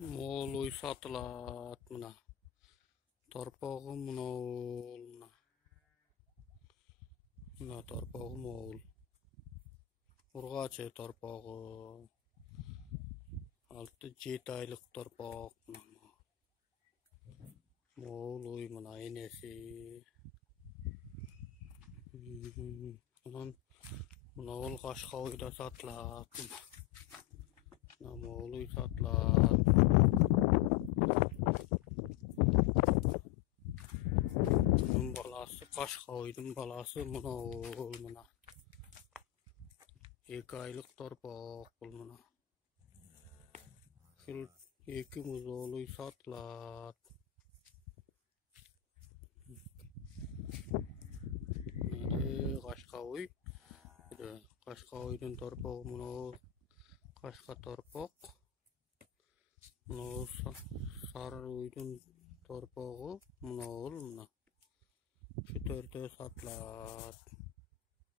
Moğol uy satılat mına. Torpağı Moğol mına. Mına torpağı Moğol. Urgaçı torpağı. 6-7 aylık torpağı mına. Moğol uy mına enesi. Moğol kaşka uyda satılat mına. Moğol uy satılat. Bunun balası kaşka uydun balası Moğol mına. 2 aylık torpağı bul mına. Şul 2 Moğol uy satılat. Kaşka uy. Kaşka uydun torpağı Moğol. Kaşka torpak. Moğol sarı uydun torpağı Moğol mına. Şu 4'e satılat.